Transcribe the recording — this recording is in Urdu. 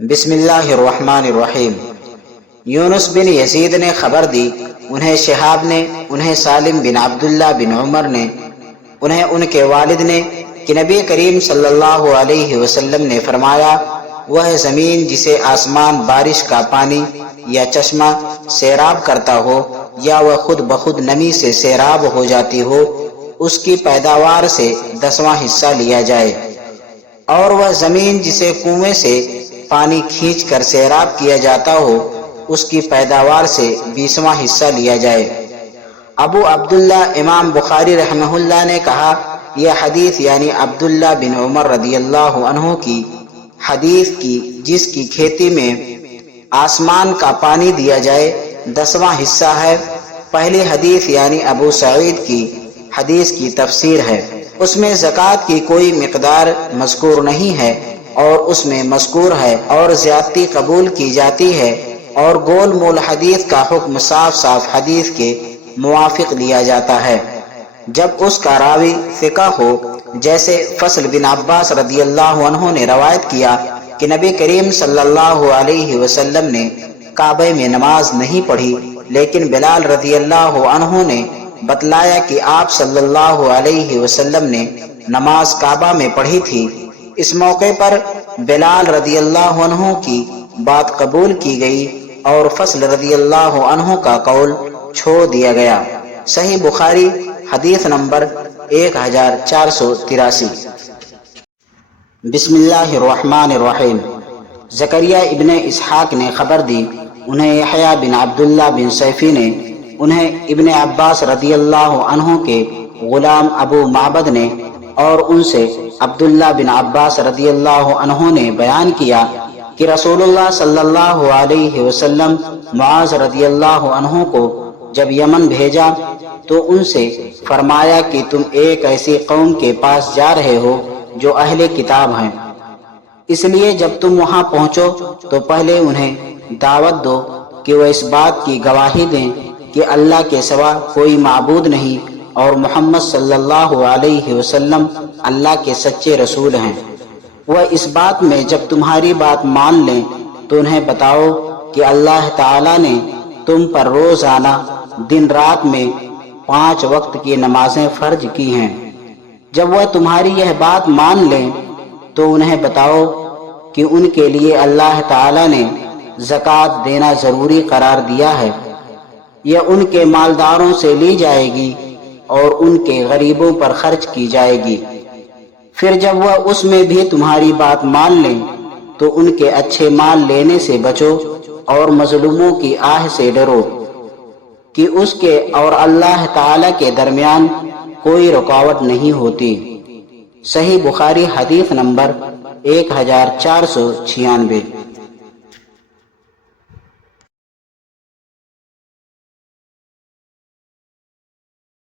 بسم اللہ الرحمن الرحیم۔ یونس بن یزید نے خبر دی، انہیں شہاب نے، انہیں سالم بن عبداللہ بن عمر نے، انہیں ان کے والد نے کہ نبی کریم صلی اللہ علیہ وسلم نے فرمایا، وہ زمین جسے آسمان بارش کا پانی یا چشمہ سیراب کرتا ہو یا وہ خود بخود نمی سے سیراب ہو جاتی ہو، اس کی پیداوار سے 10واں حصہ لیا جائے، اور وہ زمین جسے کنویں سے پانی کھینچ کر سیراب کیا جاتا ہو، اس کی پیداوار سے 20واں حصہ لیا جائے۔ ابو عبداللہ امام بخاری رحمہ اللہ نے کہا، یہ حدیث یعنی عبداللہ بن عمر رضی اللہ عنہ کی حدیث کی جس کی کھیتی میں آسمان کا پانی دیا جائے 10واں حصہ ہے، پہلی حدیث یعنی ابو سعید کی حدیث کی تفسیر ہے۔ اس میں زکوٰۃ کی کوئی مقدار مذکور نہیں ہے، اور اس میں مذکور ہے اور زیادتی قبول کی جاتی ہے، اور گول مول حدیث کا حکم صاف صاف حدیث کے موافق لیا جاتا ہے جب اس کا راوی ثقہ ہو، جیسے فضل بن عباس رضی اللہ عنہ نے روایت کیا کہ نبی کریم صلی اللہ علیہ وسلم نے کعبے میں نماز نہیں پڑھی، لیکن بلال رضی اللہ عنہ نے بتلایا کہ آپ صلی اللہ علیہ وسلم نے نماز کعبہ میں پڑھی تھی۔ اس موقع پر بلال رضی اللہ عنہ کی بات قبول کی گئی اور فضل رضی اللہ عنہ کا قول چھوڑ دیا گیا۔ صحیح بخاری حدیث نمبر 1483۔ بسم اللہ الرحمن الرحیم۔ زکریا ابن اسحاق نے خبر دی، انہیں یحییٰ بن عبداللہ بن سیفی نے، انہیں ابن عباس رضی اللہ عنہ کے غلام ابو معبد نے، اور ان سے عبداللہ بن عباس رضی اللہ عنہ نے بیان کیا کہ رسول اللہ صلی اللہ علیہ وسلم معاذ رضی اللہ عنہ کو جب یمن بھیجا تو ان سے فرمایا کہ تم ایک ایسی قوم کے پاس جا رہے ہو جو اہل کتاب ہیں، اس لیے جب تم وہاں پہنچو تو پہلے انہیں دعوت دو کہ وہ اس بات کی گواہی دیں کہ اللہ کے سوا کوئی معبود نہیں اور محمد صلی اللہ علیہ وسلم اللہ کے سچے رسول ہیں۔ وہ اس بات میں جب تمہاری بات مان لیں تو انہیں بتاؤ کہ اللہ تعالیٰ نے تم پر روزانہ دن رات میں 5 وقت کی نمازیں فرض کی ہیں۔ جب وہ تمہاری یہ بات مان لیں تو انہیں بتاؤ کہ ان کے لیے اللہ تعالیٰ نے زکوٰۃ دینا ضروری قرار دیا ہے، یہ ان کے مالداروں سے لی جائے گی اور ان کے غریبوں پر خرچ کی جائے گی۔ پھر جب وہ اس میں بھی تمہاری بات مان لیں تو ان کے اچھے مال لینے سے بچو اور مظلوموں کی آہ سے ڈرو کہ اس کے اور اللہ تعالی کے درمیان کوئی رکاوٹ نہیں ہوتی۔ صحیح بخاری حدیث نمبر 1496۔